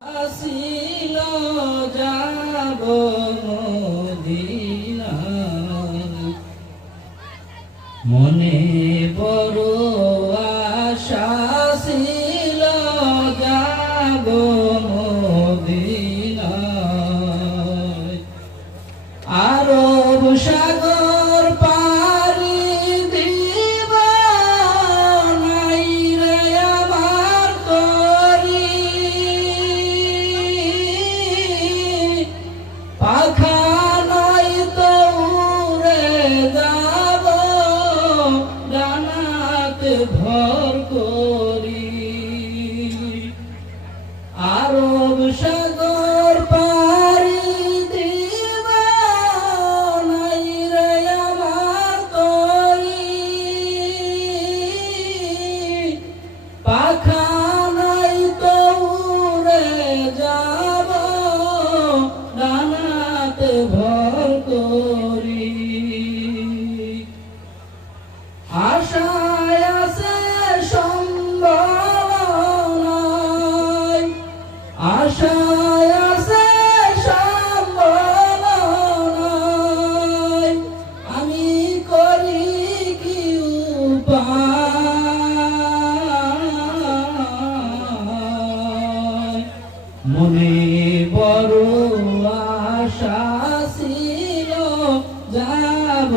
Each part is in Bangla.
আসিল যাব মদিনায়, মনে বড় আশা ছিল যাব মদিনায়। আরব সাগর পাড়ি দিব নাই রে আমার তরি, পাখা নাই তো উড়ে যাব ডানাতে ভর করি। আরব সাগর পাড়ি দিব নাই রে আমার তরি, পাখা নাই তো উড়ে যাব ডানাতে ভর করি। আশায় আছে সম্ভাবনায়, আশায় আছে সম্ভাবনায়, আমি করি কি উপায়। মনে বড় আশা ছিল যাব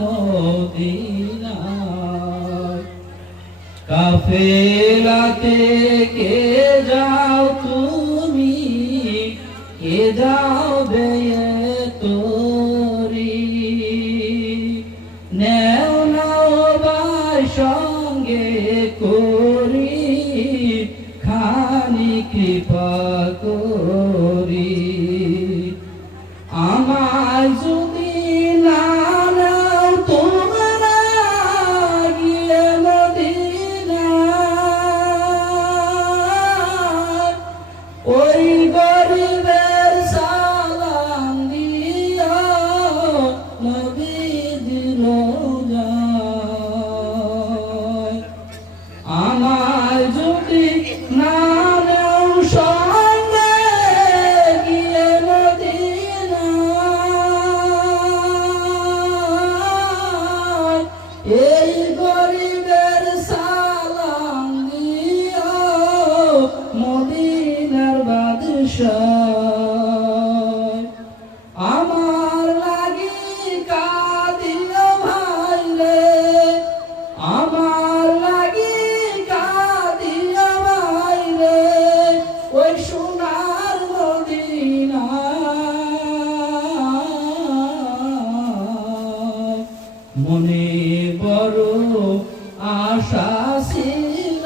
মদিনায়। কাফেলাতে কে যাও তুমি, কে যাও বেয়ে তোরি, নেও নাও ভাই সঙ্গে করি, খানি কৃপা করি। আমার যদি না নাও তোমরা গিয়ে মদিনায়, ওই গরিবের সালাম দিও নবীজির রওজায়। আমার যদি না নাও সঙ্গে গিয়ে মদিনায়, এই গরিবের সালাম দিও মদিনার বাদশাহ। আমার লাগি কাঁদিও ভাই রে, আমার লাগি কাঁদিও ভাই রে, ওই সোনার মদিনায়। মনে বড় আশা ছিল